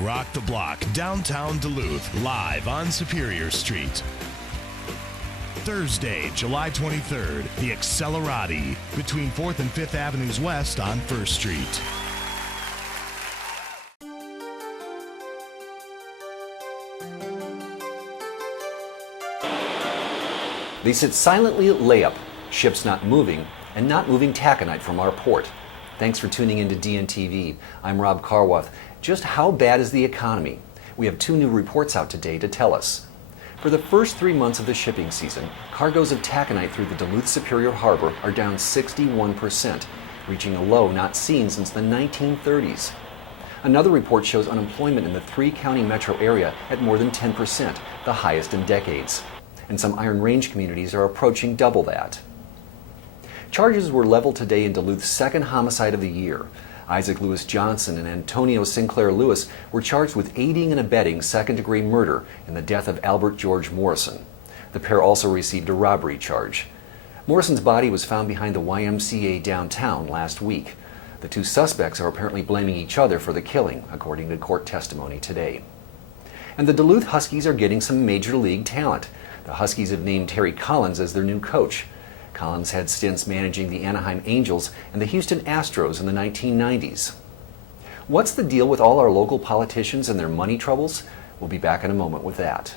Rock the Block, downtown Duluth, live on Superior Street. Thursday, July 23rd, the Accelerati, between 4th and 5th Avenues West on 1st Street. They sit silently at layup, ships not moving, and not moving taconite from our port. Thanks for tuning in to dntv. I'm Rob Carwath. Just how bad is the economy? We have 2 new reports out today to tell us. For the first 3 months of the shipping season, cargoes of taconite through the Duluth Superior Harbor are down 61%, reaching a low not seen since the 1930s. Another report shows unemployment in the 3-county metro area at more than 10%, the highest in decades. And some Iron Range communities are approaching double that. Charges were leveled today in Duluth's second homicide of the year. Isaac Lewis Johnson and Antonio Sinclair Lewis were charged with aiding and abetting second-degree murder in the death of Albert George Morrison. The pair also received a robbery charge. Morrison's body was found behind the YMCA downtown last week. The 2 suspects are apparently blaming each other for the killing, according to court testimony today. And the Duluth Huskies are getting some major league talent. The Huskies have named Terry Collins as their new coach. Collins had stints managing the Anaheim Angels and the Houston Astros in the 1990s. What's the deal with all our local politicians and their money troubles? We'll be back in a moment with that.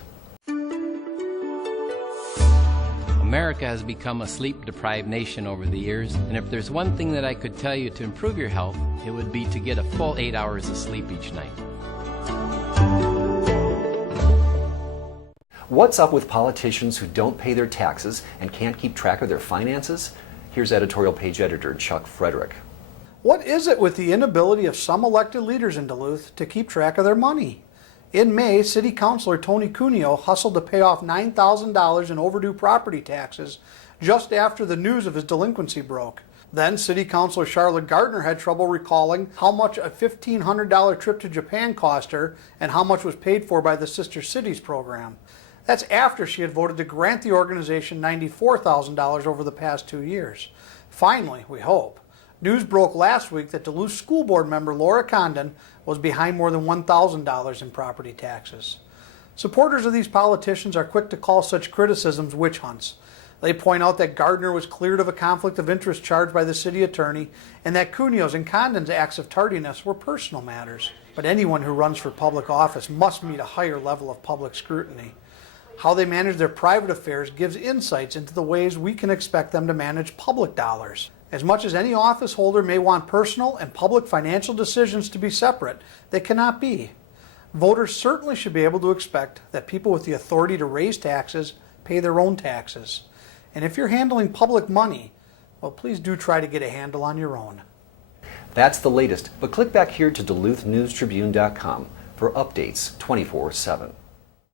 America has become a sleep-deprived nation over the years, and if there's one thing that I could tell you to improve your health, it would be to get a full 8 hours of sleep each night. What's up with politicians who don't pay their taxes and can't keep track of their finances? Here's editorial page editor Chuck Frederick. What is it with the inability of some elected leaders in Duluth to keep track of their money? In May, City Councilor Tony Cuneo hustled to pay off $9,000 in overdue property taxes just after the news of his delinquency broke. Then City Councilor Charlotte Gardner had trouble recalling how much a $1,500 trip to Japan cost her and how much was paid for by the Sister Cities program. That's after she had voted to grant the organization $94,000 over the past 2 years. Finally, we hope, news broke last week that Duluth School Board member Laura Condon was behind more than $1,000 in property taxes. Supporters of these politicians are quick to call such criticisms witch hunts. They point out that Gardner was cleared of a conflict of interest charge by the city attorney and that Cuneo's and Condon's acts of tardiness were personal matters. But anyone who runs for public office must meet a higher level of public scrutiny. How they manage their private affairs gives insights into the ways we can expect them to manage public dollars. As much as any office holder may want personal and public financial decisions to be separate, they cannot be. Voters certainly should be able to expect that people with the authority to raise taxes pay their own taxes. And if you're handling public money, well, please do try to get a handle on your own. That's the latest, but click back here to DuluthNewsTribune.com for updates 24/7.